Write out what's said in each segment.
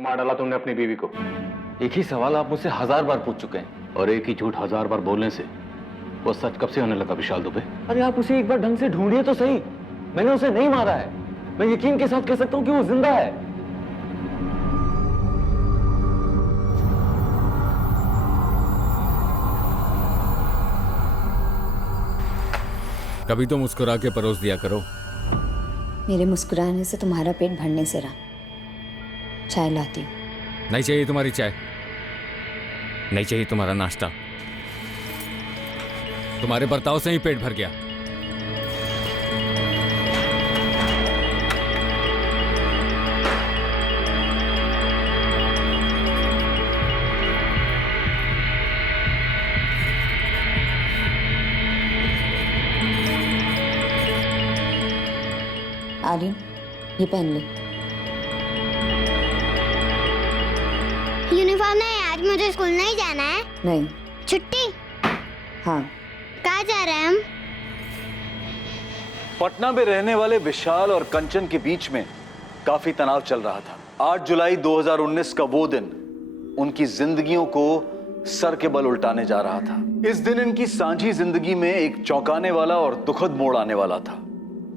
क्यों मार डाला तुमने अपनी बीवी को? एक ही सवाल आप मुझसे 1000 बार पूछ चुके हैं। और एक ही झूठ 1000 बार बोलने से वो सच कब से होने लगा विशाल दुबे? अरे आप उसे एक बार ढंग से ढूंढिए तो सही। मैंने उसे नहीं मारा है। मैं यकीन के साथ कह सकता हूं कि वो जिंदा है। कभी तो मुस्कुरा के परोस दिया करो। मेरे मुस्कुराने से तुम्हारा पेट भरने से रहा। चाय लाती हूँ। नहीं चाहिए तुम्हारी चाय, नहीं चाहिए तुम्हारा नाश्ता। तुम्हारे बर्ताव से ही पेट भर गया। आर्यन, ये पहन ले। यूनिफॉर्म नहीं, आज मुझे स्कूल नहीं जाना है। नहीं। छुट्टी? हाँ। कहाँ जा रहे हैं हम? पटना में रहने वाले विशाल और कंचन के बीच में काफी तनाव चल रहा था। 8 जुलाई 2019 का वो दिन उनकी जिंदगियों को सर के बल उल्टाने जा रहा था। इस दिन इनकी सांझी जिंदगी में एक चौंकाने वाला और दुखद मोड़ आने वाला था।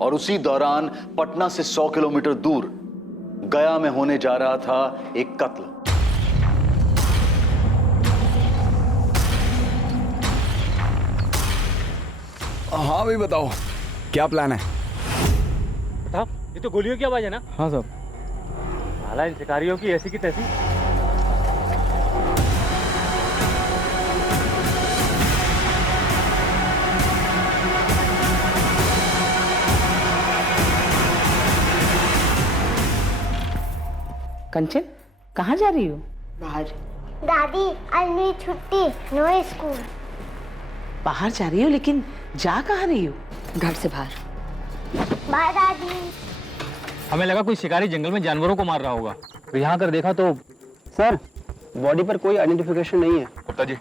और उसी दौरान पटना से 100 किलोमीटर दूर गया में होने जा रहा था एक कत्ल। हाँ भाई बताओ, क्या प्लान है? बताओ, ये तो गोलियों की आवाज है ना? हाँ साहब। साला इन शिकारियों की ऐसी की तैसी। कंचन, कहाँ जा रही हो? बाहर। दादी, आज मेरी छुट्टी, नो स्कूल। बाहर जा रही हो, लेकिन जा कहाँ रही हो? घर से बाहर। बाय दादी। हमें लगा कोई शिकारी जंगल में जानवरों को मार रहा होगा, तो यहाँ कर देखा तो सर, बॉडी पर कोई आइडेंटिफिकेशन नहीं है। गुप्ता जी,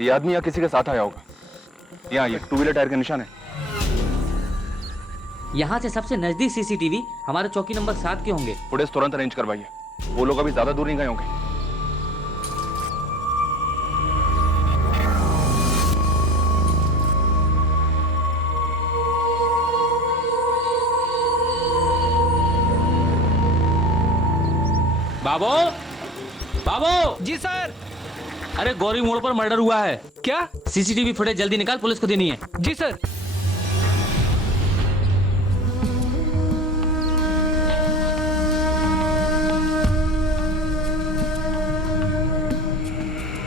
ये आदमी या किसी के साथ आया होगा। यहाँ ये 2 व्हीलर टायर के निशान है। यहाँ से सबसे नजदीक सीसीटीवी हमारे चौकी नंबर 7 के होंगे। फुटेज तुरंत अरेंज करवाइए। वो लोग अभी ज्यादा दूर नहीं गए होंगे। बाबू, बाबू। जी सर। अरे गौरी मोड़ पर मर्डर हुआ है। क्या? सीसीटीवी फुटेज जल्दी निकाल, पुलिस को देनी है। जी सर।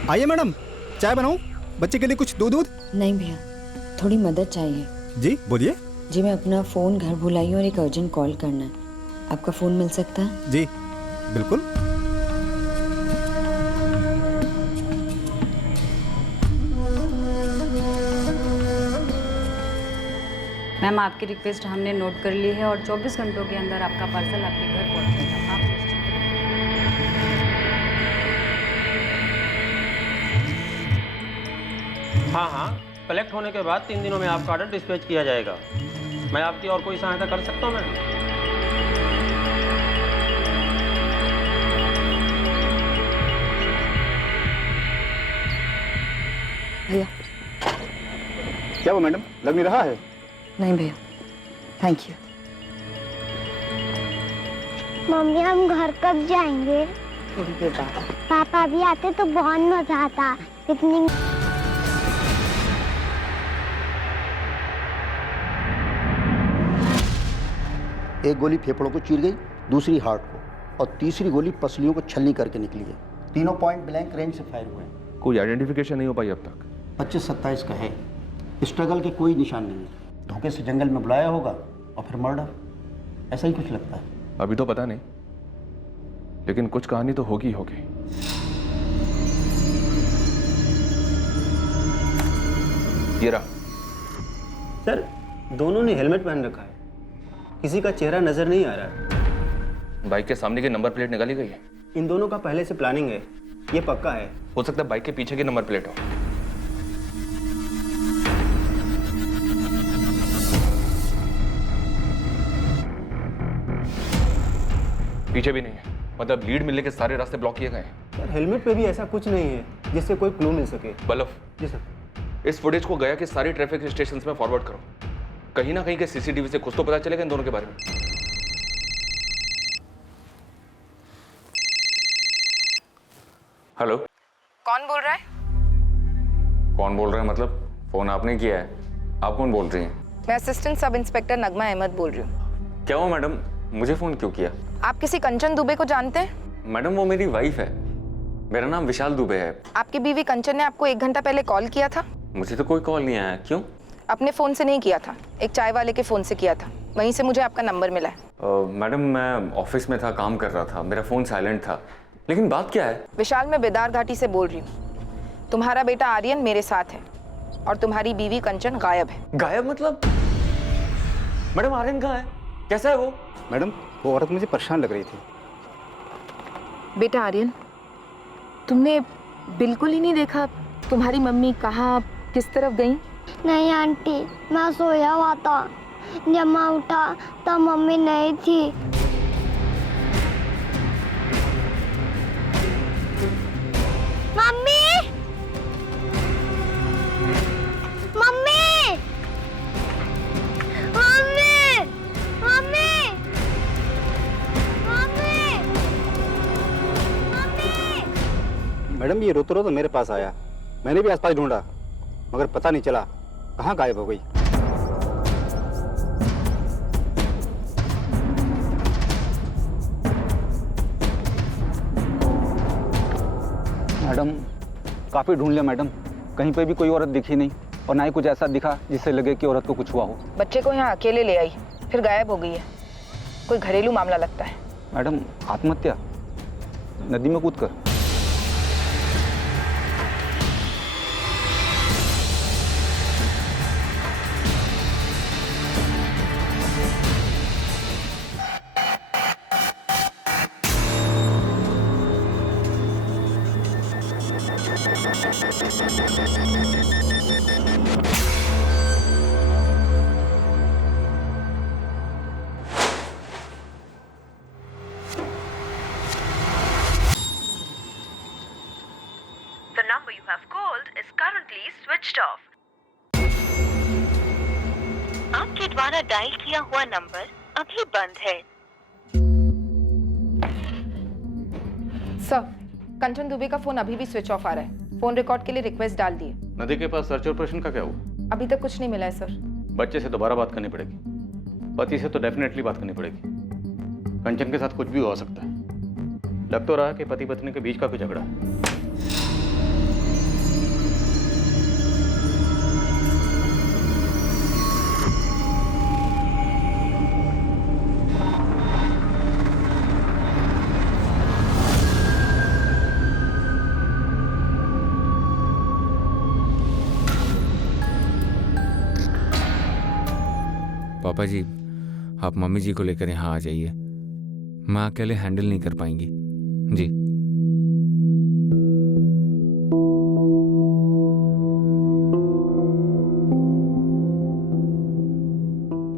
आइए मैडम, चाय बनाऊं? बच्चे के लिए कुछ दूध? नहीं भैया, थोड़ी मदद चाहिए। जी बोलिए। जी, मैं अपना फ़ोन घर भुलाई हूँ और एक अर्जेंट कॉल करना है। आपका फ़ोन मिल सकता है? जी बिल्कुल। मैम, आपकी रिक्वेस्ट हमने नोट कर ली है और 24 घंटों के अंदर आपका पार्सल आपके घर पहुंचेगा। आप निश्चिंत रहिए। हाँ हाँ, कलेक्ट होने के बाद 3 दिनों में आपका ऑर्डर डिस्पैच किया जाएगा। मैं आपकी और कोई सहायता कर सकता हूँ मैम? भैया। क्या वो मैडम, लग नहीं रहा है? नहीं भैया, थैंक यू। मम्मी, हम घर कब जाएंगे? थोड़ी देर बाद। पापा भी आते तो बहुत मजा आता। पिकनिक। एक गोली फेफड़ों को चीर गई, दूसरी हार्ट को, और तीसरी गोली पसलियों को छलनी करके निकली है। तीनों पॉइंट ब्लैंक रेंज से फायर हुए हैं। कोई आइडेंटिफिकेशन नहीं हो पाई अब तक। 25-27 का है। स्ट्रगल के कोई निशान नहीं है। धोखे से जंगल में बुलाया होगा और फिर मर्डर, ऐसा ही कुछ लगता है। अभी तो पता नहीं, लेकिन कुछ कहानी तो होगी होगी। ये रहा। सर, दोनों ने हेलमेट पहन रखा है, किसी का चेहरा नजर नहीं आ रहा है। बाइक के सामने की नंबर प्लेट निकाली गई है। इन दोनों का पहले से प्लानिंग है, ये पक्का है। हो सकता है बाइक के पीछे की नंबर प्लेट हो। पीछे भी नहीं है। मतलब लीड मिलने के सारे रास्ते ब्लॉक किए गए हैं। सर हेलमेट पे भी ऐसा कुछ नहीं है जिससे कोई क्लू मिल सके। बलफ, जी सर। इस फुटेज को गया के सारी ट्रैफिक स्टेशंस में फॉरवर्ड करो। कहीं ना कहीं के सीसीटीवी से कुछ तो पता चलेगा इन दोनों के बारे में। हेलो, कौन बोल रहा है? कौन बोल रहा है मतलब? फोन आपने किया है, आप कौन बोल रही हैं? मैं असिस्टेंट सब इंस्पेक्टर नगमा अहमद बोल रही हूँ। क्या हुआ मैडम, मुझे फोन क्यों किया? आप किसी कंचन दुबे को जानते हैं? मैडम वो मेरी वाइफ है, मेरा नाम विशाल दुबे है। आपकी बीवी कंचन ने आपको 1 घंटा पहले कॉल किया था? मुझे तो कोई कॉल नहीं आया। क्यों? अपने फोन से नहीं किया था, एक चाय वाले के फोन से किया था, वहीं से मुझे आपका नंबर मिला है। मैडम मैं ऑफिस में था, काम कर रहा था, मेरा फोन साइलेंट था। लेकिन बात क्या है? विशाल, मैं बेदार घाटी से बोल रही हूँ। तुम्हारा बेटा आर्यन मेरे साथ है और तुम्हारी बीवी कंचन गायब है। गायब मतलब? मैडम आर्यन कहाँ है, कैसा है वो? मैडम वो औरत मुझे परेशान लग रही थी। बेटा आर्यन, तुमने बिल्कुल ही नहीं देखा तुम्हारी मम्मी कहाँ किस तरफ गई? नहीं आंटी, मैं सोया हुआ था, जब मैं उठा तब मम्मी नहीं थी। Mummy, mummy, mummy, mummy, mummy, mummy. Madam ये रोते रोते मेरे पास आया, मैंने भी आसपास ढूंढा मगर पता नहीं चला कहाँ गायब हो गई। मैडम काफ़ी ढूंढ लिया मैडम, कहीं पे भी कोई औरत दिखी नहीं और ना ही कुछ ऐसा दिखा जिससे लगे कि औरत को कुछ हुआ हो। बच्चे को यहाँ अकेले ले आई, फिर गायब हो गई है। कोई घरेलू मामला लगता है। मैडम आत्महत्या, नदी में कूदकर। The number you have called is currently switched off. आपके द्वारा डायल किया हुआ नंबर अभी बंद है। सर, कंचन दुबे का फोन अभी भी स्विच ऑफ आ रहा है। फोन रिकॉर्ड के लिए रिक्वेस्ट डाल दिए। नदी के पास सर्च ऑपरेशन का क्या हुआ? अभी तक कुछ नहीं मिला है सर। बच्चे से दोबारा बात करनी पड़ेगी, पति से तो डेफिनेटली बात करनी पड़ेगी। कंचन के साथ कुछ भी हो सकता है। लग तो रहा कि पति पत्नी के बीच का कोई झगड़ा है। पापा जी, आप मम्मी जी को लेकर यहाँ आ जाइए, माँ अकेले हैंडल नहीं कर पाएंगी। जी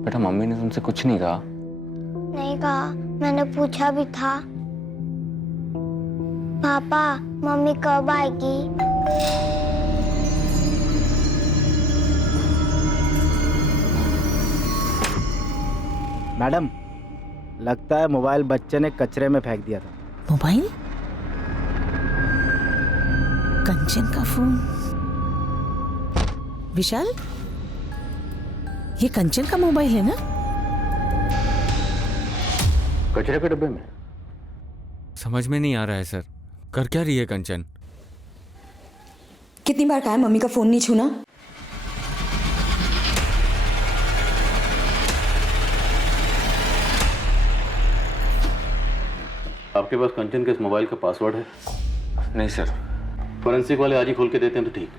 बेटा, मम्मी ने तुमसे कुछ नहीं कहा? नहीं कहा, मैंने पूछा भी था। पापा मम्मी कब आएगी? मैडम लगता है मोबाइल बच्चे ने कचरे में फेंक दिया था। मोबाइल? कंचन का फोन? विशाल, ये कंचन का मोबाइल है ना? कचरे के डब्बे में? समझ में नहीं आ रहा है सर, कर क्या रही है कंचन? कितनी बार कहा है मम्मी का फोन नहीं छूना? आपके पास कंचन के इस मोबाइल का पासवर्ड है? नहीं सर। फोरेंसिक वाले आज ही खोल के देते हैं तो ठीक,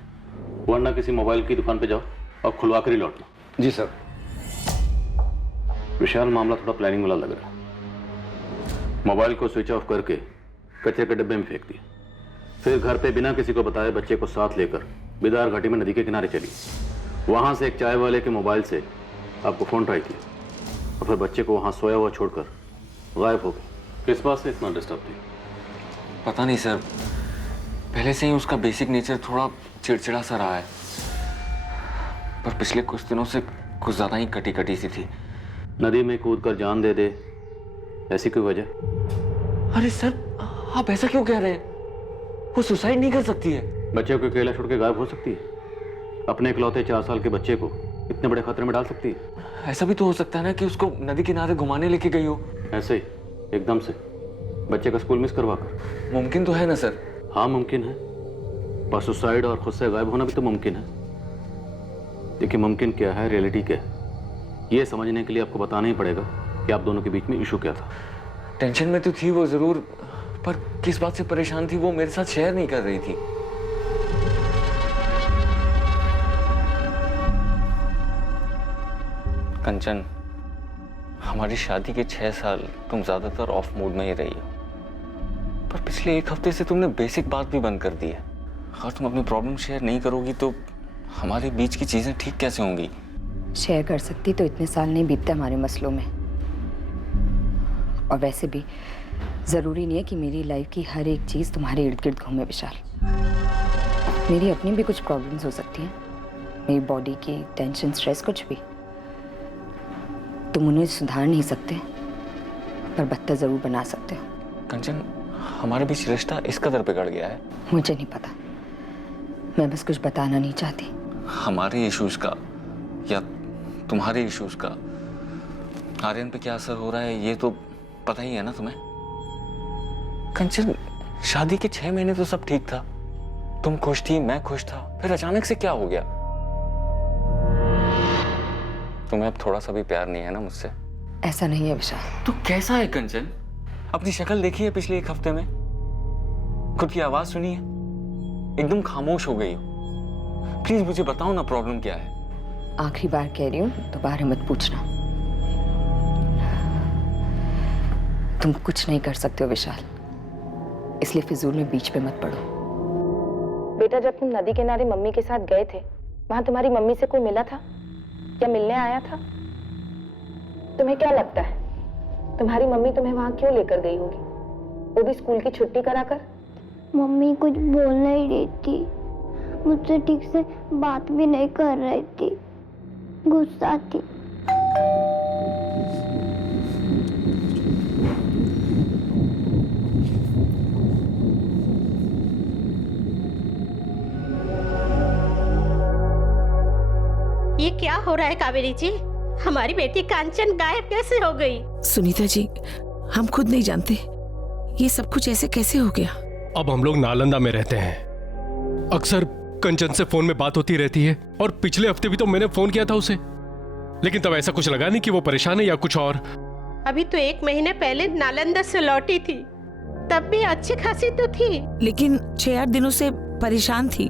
वरना किसी मोबाइल की दुकान पे जाओ और खुलवा कर ही लौटना। जी सर। विशाल, मामला थोड़ा प्लानिंग वाला लग रहा है। मोबाइल को स्विच ऑफ करके कचरे के डब्बे में फेंक दिया, फिर घर पे बिना किसी को बताए बच्चे को साथ लेकर बेदार घाटी में नदी के किनारे चली, वहां से एक चाय वाले के मोबाइल से आपको फोन ट्राई किया और फिर बच्चे को वहां सोया हुआ छोड़कर गायब हो गई। किस बात से इतना डिस्टर्ब थी? पता नहीं सर, पहले से ही उसका बेसिक नेचर थोड़ा चिड़चिड़ा सा रहा है, पर पिछले कुछ दिनों से कुछ ज़्यादा ही कटी कटी सी थी। नदी में कूद कर जान दे दे, ऐसी कोई वजह? अरे सर, आप ऐसा क्यों कह रहे हैं? वो सुसाइड नहीं कर सकती है। बच्चे को अकेला छोड़ के गायब हो सकती है? अपने इकलौते 4 साल के बच्चे को इतने बड़े खतरे में डाल सकती है? ऐसा भी तो हो सकता है ना कि उसको नदी किनारे घुमाने लेके गई हो। ऐसे ही एकदम से बच्चे का स्कूल मिस करवा कर? मुमकिन तो है ना सर? हाँ मुमकिन है, पर सुसाइड और खुद से गायब होना भी तो मुमकिन है। देखिए मुमकिन क्या है, रियलिटी क्या है, ये समझने के लिए आपको बताना ही पड़ेगा कि आप दोनों के बीच में इशू क्या था। टेंशन में तो थी वो जरूर, पर किस बात से परेशान थी वो मेरे साथ शेयर नहीं कर रही थी। कंचन, हमारी शादी के 6 साल तुम ज्यादातर ऑफ मूड में ही रही हो, पर पिछले 1 हफ्ते से तुमने बेसिक बात भी बंद कर दी है। अगर तुम अपनी प्रॉब्लम शेयर नहीं करोगी तो हमारे बीच की चीजें ठीक कैसे होंगी? शेयर कर सकती तो इतने साल नहीं बीतते हमारे मसलों में। और वैसे भी ज़रूरी नहीं है कि मेरी लाइफ की हर एक चीज़ तुम्हारे इर्द गिर्द घूमे विशाल। मेरी अपनी भी कुछ प्रॉब्लम्स हो सकती हैं, मेरी बॉडी की टेंशन, स्ट्रेस, कुछ भी। तुम उन्हें सुधार नहीं सकते, पर बदतर ज़रूर बना सकते हो। कंचन, हमारे बीच रिश्ता इस कदर बिगड़ गया है। मुझे नहीं पता, मैं बस कुछ बताना नहीं चाहती। हमारे इश्यूज का या तुम्हारे इश्यूज का आर्यन पे क्या असर हो रहा है ये तो पता ही है ना तुम्हें। कंचन, शादी के 6 महीने तो सब ठीक था, तुम खुश थी, मैं खुश था, फिर अचानक से क्या हो गया? तुम्हें अब थोड़ा सा भी प्यार नहीं है ना मुझसे? ऐसा नहीं है विशाल। तो कैसा है कंचन? अपनी शक्ल देखी है पिछले 1 हफ्ते में? खुद की आवाज सुनी है? एकदम खामोश हो गई हो। प्लीज मुझे बताओ ना प्रॉब्लम क्या है। आखिरी बार कह रही हूँ, दोबारा मत पूछना। तुम कुछ नहीं कर सकते हो विशाल, इसलिए फिजूल में बीच पे मत पड़ो। बेटा, जब तुम नदी किनारे मम्मी के साथ गए थे, वहां तुम्हारी मम्मी से कोई मिला था या मिलने आया था? तुम्हें क्या लगता है तुम्हारी मम्मी तुम्हें वहां क्यों लेकर गई होगी, वो भी स्कूल की छुट्टी कराकर? मम्मी कुछ बोल नहीं रही थी, मुझसे ठीक से बात भी नहीं कर रही थी, गुस्सा थी। ये क्या हो रहा है कावेरी जी? हमारी बेटी कांचन गायब कैसे हो गई? सुनीता जी, हम खुद नहीं जानते ये सब कुछ ऐसे कैसे हो गया। अब हम लोग नालंदा में रहते हैं, अक्सर कंचन से फोन में बात होती रहती है, और पिछले हफ्ते भी तो मैंने फोन किया था उसे, लेकिन तब ऐसा कुछ लगा नहीं कि वो परेशान है या कुछ और। अभी तो 1 महीने पहले नालंदा से लौटी थी, तब भी अच्छी खासी तो थी। लेकिन 6-8 दिनों से परेशान थी,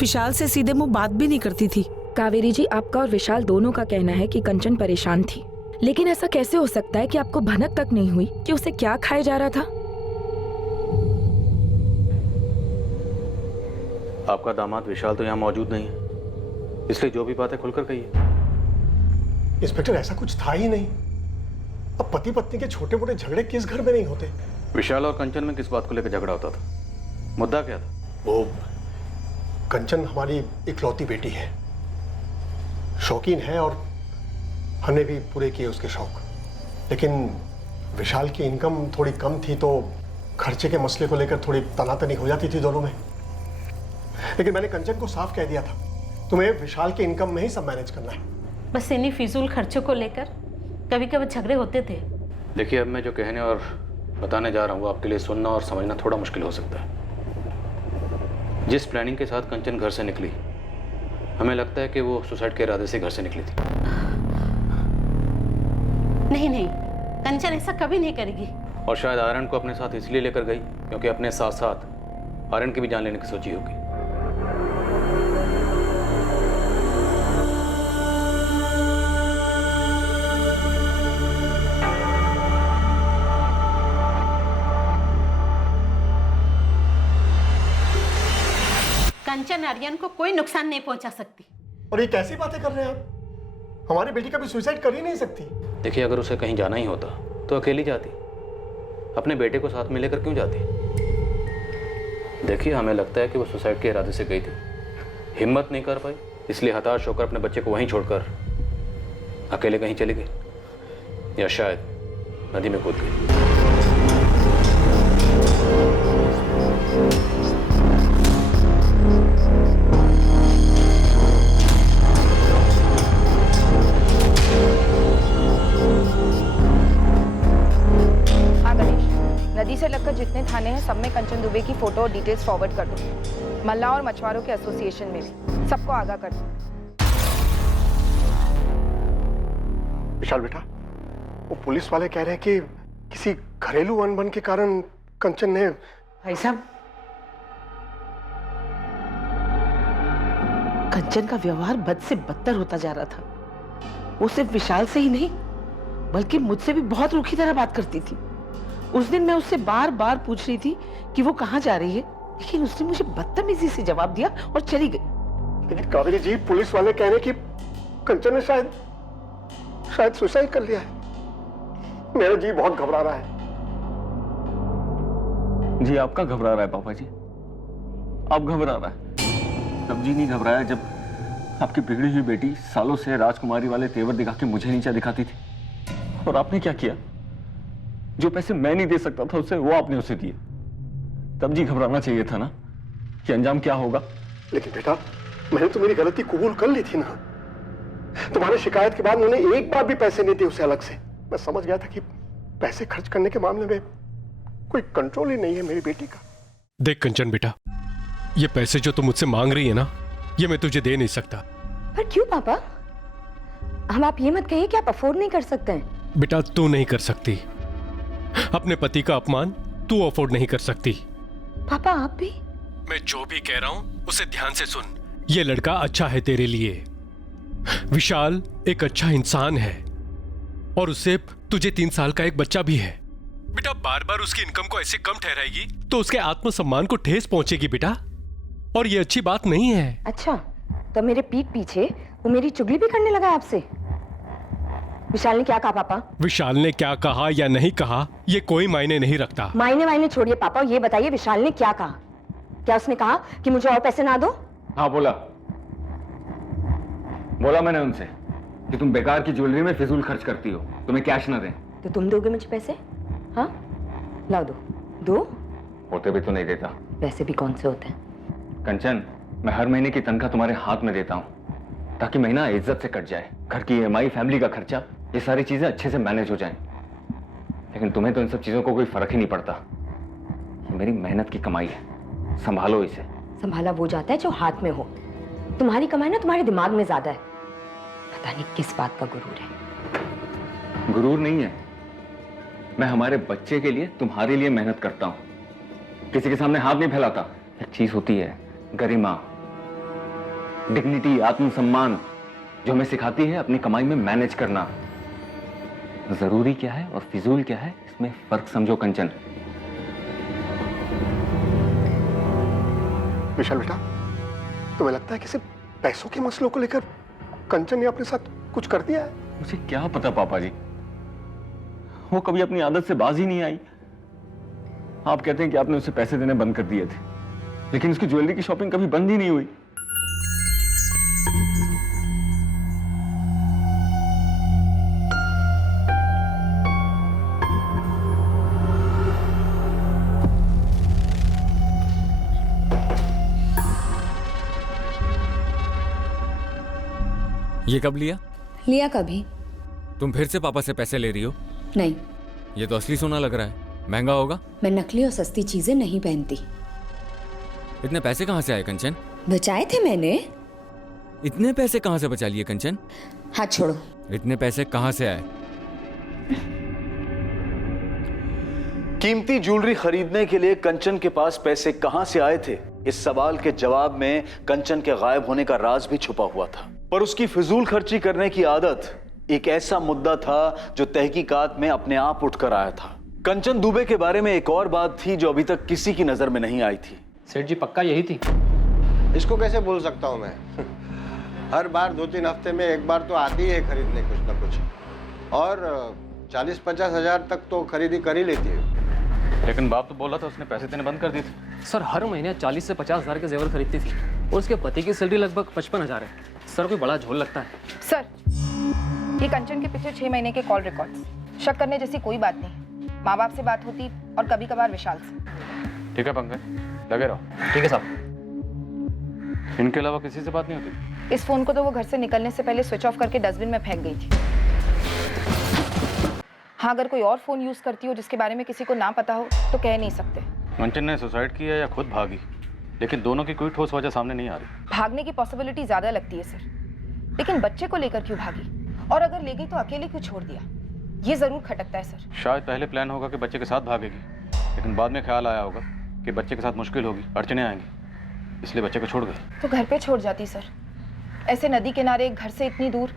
विशाल से सीधे मुंह बात भी नहीं करती थी। कावेरी जी, आपका और विशाल दोनों का कहना है कि कंचन परेशान थी, लेकिन ऐसा कैसे हो सकता है कि आपको भनक तक नहीं हुई कि उसे क्या खाया जा रहा था? आपका दामाद विशाल तो यहाँ मौजूद नहीं है, इसलिए जो भी बातें खुलकर कहिए। इंस्पेक्टर, ऐसा कुछ था ही नहीं। अब पति पत्नी के छोटे मोटे झगड़े किस घर में नहीं होते? विशाल और कंचन में किस बात को लेकर झगड़ा होता था? मुद्दा क्या था? वो कंचन हमारी इकलौती बेटी है, शौकीन है, और हमने भी पूरे किए उसके शौक। लेकिन विशाल की इनकम थोड़ी कम थी, तो खर्चे के मसले को लेकर थोड़ी तनातनी हो जाती थी दोनों में। लेकिन मैंने कंचन को साफ कह दिया था, तुम्हें विशाल के इनकम में ही सब मैनेज करना है। बस इन्हीं फिजूल खर्चों को लेकर कभी कभी झगड़े होते थे। देखिए, अब मैं जो कहने और बताने जा रहा हूँ वो आपके लिए सुनना और समझना थोड़ा मुश्किल हो सकता है। जिस प्लानिंग के साथ कंचन घर से निकली, हमें लगता है कि वो सुसाइड के इरादे से घर से निकली थी। नहीं नहीं, कंचन ऐसा कभी नहीं करेगी। और शायद आर्यन को अपने साथ इसलिए लेकर गई क्योंकि अपने साथ साथ आर्यन की भी जान लेने की सोची होगी। कंचन आर्यन को कोई नुकसान नहीं पहुंचा सकती। और ये कैसी बातें कर रहे हैं आप? हमारी बेटी कभी सुसाइड कर ही नहीं सकती। देखिए, अगर उसे कहीं जाना ही होता तो अकेली जाती, अपने बेटे को साथ में लेकर क्यों जाती? देखिए, हमें लगता है कि वो सुसाइड के इरादे से गई थी, हिम्मत नहीं कर पाई, इसलिए हताश होकर अपने बच्चे को वहीं छोड़कर अकेले कहीं चली गई, या शायद नदी में कूद गई। नदी से लगकर जितने थाने हैं सब में कंचन दुबे की फोटो और डिटेल्स फॉरवर्ड कर दो। मल्ला और मछुआरों के एसोसिएशन में भी सबको आगाह कर दो। विशाल बेटा, वो पुलिस वाले कह रहे हैं कि किसी घरेलू अनबन के कारण कंचन ने। भाई साहब, कंचन का व्यवहार बद से बदतर होता जा रहा था। वो सिर्फ विशाल से ही नहीं बल्कि मुझसे भी बहुत रूखी तरह बात करती थी। उस दिन मैं उससे बार बार पूछ रही थी कि वो कहाँ जा रही है, लेकिन उसने मुझे बदतमीजी से जवाब दिया और चली गई। लेकिन कावेरी जी, पुलिस वाले कह रहे हैं कि कंचन ने शायद सुसाइड कर लिया है। मेरा जी बहुत घबरा रहा है। जी आपका घबरा रहा है पापा जी, आप घबरा रहा है। तब जी नहीं घबराया जब आपकी बिगड़ी हुई बेटी सालों से राजकुमारी वाले तेवर दिखा के मुझे नीचा दिखाती थी, और आपने क्या किया? जो पैसे मैं नहीं दे सकता था उससे वो आपने उसे दिए। तब जी घबराना चाहिए था ना कि अंजाम क्या होगा। लेकिन बेटा, मैंने तो मेरी गलती कबूल कर ली थी ना। तुम्हारी शिकायत के बाद उन्होंने एक बार भी पैसे नहीं दिए उसे अलग से। मैं समझ गया था कि पैसे खर्च करने के मामले में कोई कंट्रोल ही नहीं है मेरी बेटी का। देख कंचन बेटा, ये पैसे जो तुम मुझसे मांग रही है ना, ये मैं तुझे दे नहीं सकता। पर क्यों पापा? हम आप ये मत कहिए कि आप अफोर्ड नहीं कर सकते हैं। बेटा, तू नहीं कर सकती। अपने पति का अपमान तू अफोर्ड नहीं कर सकती। पापा आप भी? मैं जो भी कह रहा हूं उसे ध्यान से सुन। ये लड़का अच्छा है तेरे लिए। विशाल एक अच्छा इंसान है और उससे तुझे 3 साल का एक बच्चा भी है। बेटा, बार बार उसकी इनकम को ऐसे कम ठहराएगी तो उसके आत्मसम्मान को ठेस पहुंचेगी बेटा, और ये अच्छी बात नहीं है। अच्छा, तो मेरे पीठ पीछे वो मेरी चुगली भी करने लगा आपसे? विशाल ने क्या कहा पापा? विशाल ने क्या कहा या नहीं कहा ये कोई मायने नहीं रखता। मायने छोड़िए पापा, ये बताइए विशाल ने क्या कहा? क्या उसने कहा कि मुझे और पैसे ना दो? हाँ बोला मैंने उनसे कि तुम बेकार की ज्वेलरी में फिजूल खर्च करती हो, तुम्हें कैश ना दें। तो तुम दोगे मुझे पैसे? हाँ, लाओ दो। होते भी तो नहीं देता। वैसे भी कौन से होते हैं? कंचन, मैं हर महीने की तनख्वाह तुम्हारे हाथ में देता हूँ ताकि महीना इज्जत से कट जाए। घर की EMI, फैमिली का खर्चा, ये सारी चीजें अच्छे से मैनेज हो जाएं। लेकिन तुम्हें तो इन सब चीजों को कोई फर्क ही नहीं पड़ता। ये मेरी मेहनत की कमाई है, संभालो इसे। संभाला वो जाता है जो हाथ में हो। तुम्हारी कमाई ना तुम्हारे दिमाग में ज्यादा है। पता नहीं किस बात का गुरूर है। गुरूर नहीं है, मैं हमारे बच्चे के लिए, तुम्हारे लिए मेहनत करता हूं, किसी के सामने हाथ नहीं फैलाता। एक चीज होती है गरिमा, डिग्निटी, आत्मसम्मान, जो हमें सिखाती है अपनी कमाई में मैनेज करना। जरूरी क्या है और फिजूल क्या है, इसमें फर्क समझो कंचन। विशाल बेटा, तुम्हें लगता है कि सिर्फ पैसों के मसलों को लेकर कंचन ने अपने साथ कुछ कर दिया है? मुझे क्या पता पापा जी, वो कभी अपनी आदत से बाज ही नहीं आई। आप कहते हैं कि आपने उसे पैसे देने बंद कर दिए थे, लेकिन उसकी ज्वेलरी की शॉपिंग कभी बंद ही नहीं हुई। ये कब लिया? लिया कभी? तुम फिर से पापा से पैसे ले रही हो? नहीं। ये तो असली सोना लग रहा है, महंगा होगा। मैं नकली और सस्ती चीजें नहीं पहनती। इतने पैसे कहाँ से आए कंचन? बचाए थे मैंने। इतने पैसे कहाँ से बचा लिए कंचन? हाथ छोड़ो। इतने पैसे कहाँ से आए? कीमती ज्वेलरी खरीदने के लिए कंचन के पास पैसे कहां से आए थे, इस सवाल के जवाब में कंचन के गायब होने का राज भी छुपा हुआ था। पर उसकी फिजूल खर्ची करने की आदत एक ऐसा मुद्दा था जो तहकीकात में अपने आप उठकर आया था। कंचन दुबे के बारे में एक और बात थी जो अभी तक किसी की नजर में नहीं आई थी। सेठ जी, पक्का यही थी? इसको कैसे बोल सकता हूं मैं? हर बार 2-3 हफ्ते में एक बार तो आती है खरीदने कुछ ना कुछ, और 40-50 हजार तक तो खरीदी कर ही लेती है। लेकिन बाप तो बोला था उसने पैसे देने बंद कर दिए थे। सर हर महीने 40 से 50 हज़ार के जेवर खरीदती थी और उसके पति की सैलरी लगभग 55,000 है। सर कोई बड़ा झोल लगता है। सर, ये कंचन के पिछले 6 महीने के कॉल रिकॉर्ड्स। शक करने जैसी कोई बात नहीं। माँ बाप से बात होती और कभी कभार विशाल से। ठीक है पंकज, लगे रहो। ठीक है साहब। इनके अलावा किसी से बात नहीं होती? इस फोन को तो वो घर से निकलने से पहले स्विच ऑफ करके डस्टबिन में फेंक गई थी। हाँ, अगर कोई और फोन यूज करती हो जिसके बारे में किसी को ना पता हो तो कह नहीं सकते। कंचन ने सुसाइड किया या खुद भागी, लेकिन दोनों की कोई ठोस वजह सामने नहीं आ रही। भागने की पॉसिबिलिटी ज्यादा लगती है सर, लेकिन बच्चे को लेकर क्यों भागी? और अगर ले गई तो अकेले क्यों छोड़ दिया? ये जरूर खटकता है सर। शायद पहले प्लान होगा कि बच्चे के साथ भागेगी, लेकिन बाद में ख्याल आया होगा कि बच्चे के साथ मुश्किल होगी, अड़चने आएंगी, इसलिए बच्चे को छोड़ गई। तो घर पे छोड़ जाती सर। ऐसे नदी किनारे घर से इतनी दूर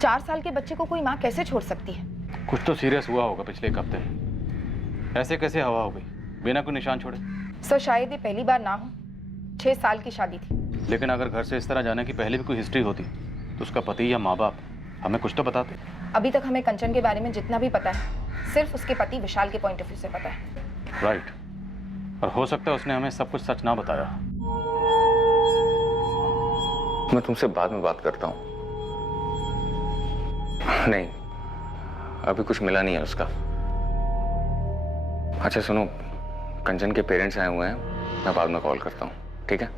4 साल के बच्चे को कोई माँ कैसे छोड़ सकती है? कुछ तो सीरियस हुआ होगा पिछले 1 हफ्ते में। ऐसे कैसे हवा हो गई बिना कोई निशान छोड़े? सर शायद ये पहली बार ना हो। 6 साल की शादी थी। लेकिन अगर घर से इस तरह जाने की पहले भी कोई हिस्ट्री होती तो उसका पति या माँ बाप हमें कुछ तो बताते। अभी तक हमें कंचन के बारे में जितना भी पता है सिर्फ उसके पति विशाल के पॉइंट ऑफ व्यू से पता है। राइट। और हो सकता है उसने हमें सब कुछ सच ना बताया। मैं तुमसे बाद में बात करता हूँ। नहीं, अभी कुछ मिला नहीं है उसका। अच्छा सुनो, कंचन के पेरेंट्स आए हुए हैं, मैं बाद में कॉल करता हूँ, ठीक है?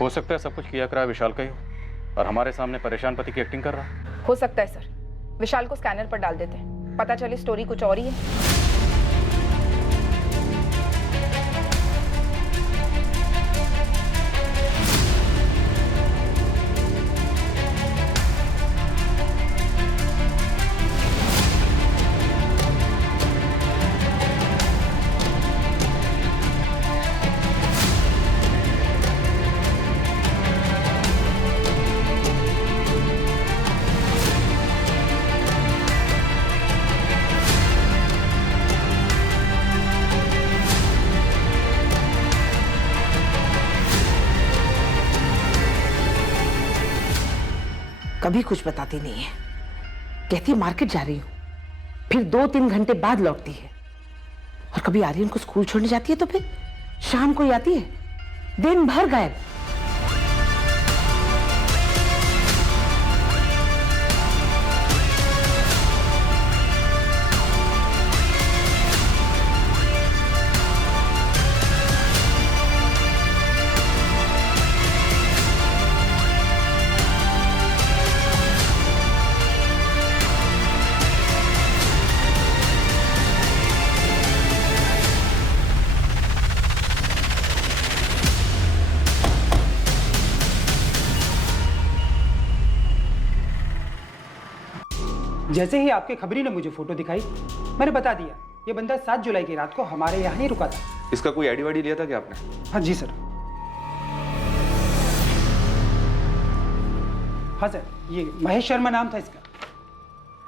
हो सकता है सब कुछ किया करा विशाल का ही हो और हमारे सामने परेशान पति की एक्टिंग कर रहा। हो सकता है सर। विशाल को स्कैनर पर डाल देते हैं, पता चले स्टोरी कुछ और ही है। कभी कुछ बताती नहीं है। कहती है मार्केट जा रही हूँ, फिर 2-3 घंटे बाद लौटती है। और कभी आर्यन को स्कूल छोड़ने जाती है तो फिर शाम को ही आती है, दिन भर गायब। जैसे ही आपके खबरी ने मुझे फोटो दिखाई, मैंने बता दिया ये बंदा 7 जुलाई की रात को हमारे यहाँ ही रुका था। इसका कोई आईडी वाईडी लिया था क्या आपने? हाँ जी सर। हाँ सर, ये महेश शर्मा नाम था इसका।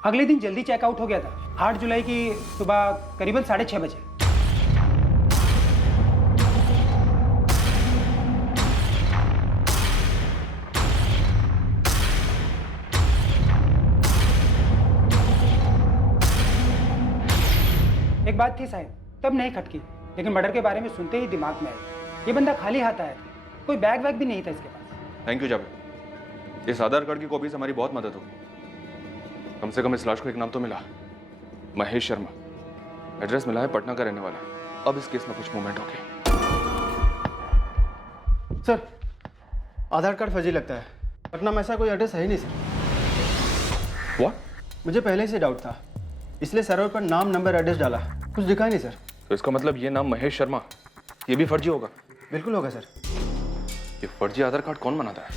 अगले दिन जल्दी चेकआउट हो गया था, 8 जुलाई की सुबह करीबन 6:30 बजे। एक बात थी साहब, तब नहीं खटकी, लेकिन मर्डर के बारे में सुनते ही दिमाग में आई। ये बंदा खाली हाथ आया था, कोई बैग वैग भी नहीं था इसके पास। थैंक यू जावेद, इस आधार कार्ड की कॉपी से हमारी बहुत मदद होगी। कम से कम इस लाश को एक नाम तो मिला, महेश शर्मा। एड्रेस मिला है, पटना का रहने वाला है। अब इस केस में कुछ मूवमेंट होगी। सर, आधार कार्ड फर्जी लगता है। पटना में ऐसा कोई एड्रेस है ही नहीं सर। व्हाट? मुझे पहले से डाउट था, इसलिए सर्वर पर नाम, नंबर, एड्रेस डाला, कुछ दिखा ही नहीं सर। तो इसका मतलब ये नाम महेश शर्मा, ये भी फर्जी होगा? बिल्कुल होगा सर। ये फर्जी आधार कार्ड कौन बनाता है?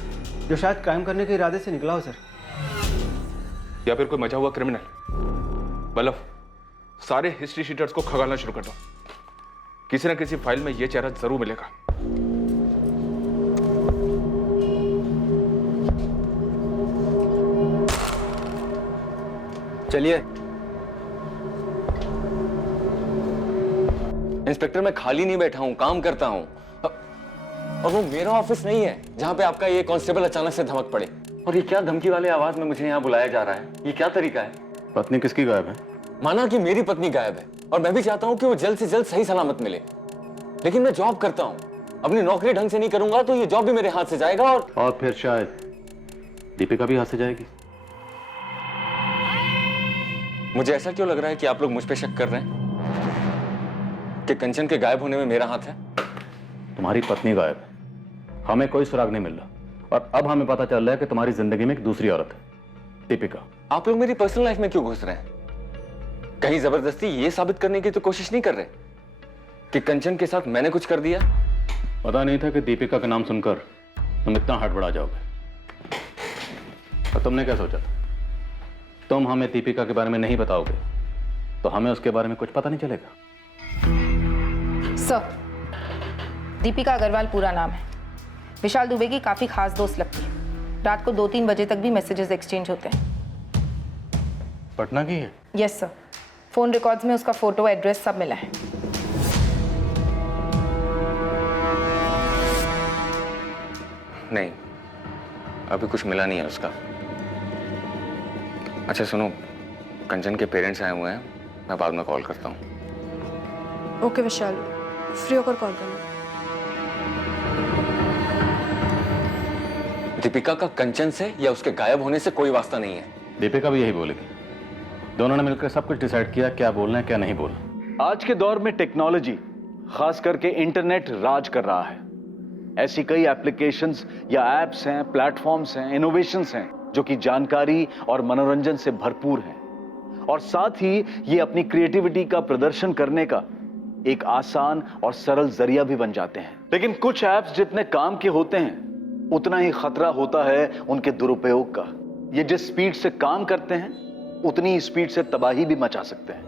जो शायद क्राइम करने के इरादे से निकला हो सर। या फिर कोई मचा हुआ क्रिमिनल। बलफ, सारे हिस्ट्री शीटर्स को खगालना शुरू कर दो। किसी न किसी फाइल में ये चेहरा जरूर मिलेगा। चलिए। इंस्पेक्टर, मैं खाली नहीं बैठा हूं, काम करता हूं। और वो मेरा ऑफिस नहीं है जहां पे आपका ये कांस्टेबल अचानक से धमक पड़े। और ये क्या धमकी वाले आवाज में मुझे यहाँ बुलाया जा रहा है? ये क्या तरीका है? पत्नी किसकी गायब है? माना कि मेरी पत्नी गायब है और मैं भी चाहता हूं कि वो जल्द से जल्द सही सलामत मिले, लेकिन मैं जॉब करता हूं, अपनी नौकरी ढंग से नहीं करूंगा तो ये जॉब भी मेरे हाथ से जाएगा और फिर शायद दीपिका भी हाथ से जाएगी। मुझे ऐसा क्यों लग रहा है कि आप लोग मुझ पे शक कर रहे हैं कि कंचन के गायब होने में मेरा हाथ है? तुम्हारी पत्नी गायब है, हमें कोई सुराग नहीं मिल रहा, और अब हमें पता चल रहा है कि तुम्हारी जिंदगी में एक दूसरी औरत है, दीपिका। आप लोग मेरी पर्सनल लाइफ में क्यों घुस रहे हैं? कहीं जबरदस्ती ये साबित करने की तो कोशिश नहीं कर रहे कि कंचन के साथ मैंने कुछ कर दिया? पता नहीं था कि दीपिका का नाम सुनकर तुम इतना हड़बड़ा जाओगे। और तुमने क्या सोचा था? तुम हमें दीपिका के बारे में नहीं बताओगे तो हमें उसके बारे में कुछ पता नहीं चलेगा। सर, दीपिका अग्रवाल पूरा नाम है। विशाल दुबे की काफी खास दोस्त लगती है। रात को 2-3 बजे तक भी मैसेजेस एक्सचेंज होते हैं। पटना की है? यस सर, फोन रिकॉर्ड्स में उसका फोटो, एड्रेस सब मिला है। नहीं, अभी कुछ मिला नहीं है उसका। अच्छा सुनो, कंचन के पेरेंट्स आए हुए हैं, मैं बाद में कॉल करता हूँ। ओके विशाल, फ्री होकर कॉल करना। दीपिका का कंचन से या उसके गायब होने से कोई वास्ता नहीं है। दीपिका भी यही बोलेगी। दोनों ने मिलकर सब कुछ डिसाइड किया, क्या बोलना है क्या नहीं बोलना। आज के दौर में टेक्नोलॉजी, खास करके इंटरनेट राज कर रहा है। ऐसी कई एप्लीकेशंस या एप्स हैं, प्लेटफॉर्म्स हैं, इनोवेशंस हैं जो कि जानकारी और मनोरंजन से भरपूर हैं, और साथ ही ये अपनी क्रिएटिविटी का प्रदर्शन करने का एक आसान और सरल जरिया भी बन जाते हैं। लेकिन कुछ ऐप्स जितने काम के होते हैं उतना ही खतरा होता है उनके दुरुपयोग का। ये जिस स्पीड से काम करते हैं उतनी ही स्पीड से तबाही भी मचा सकते हैं।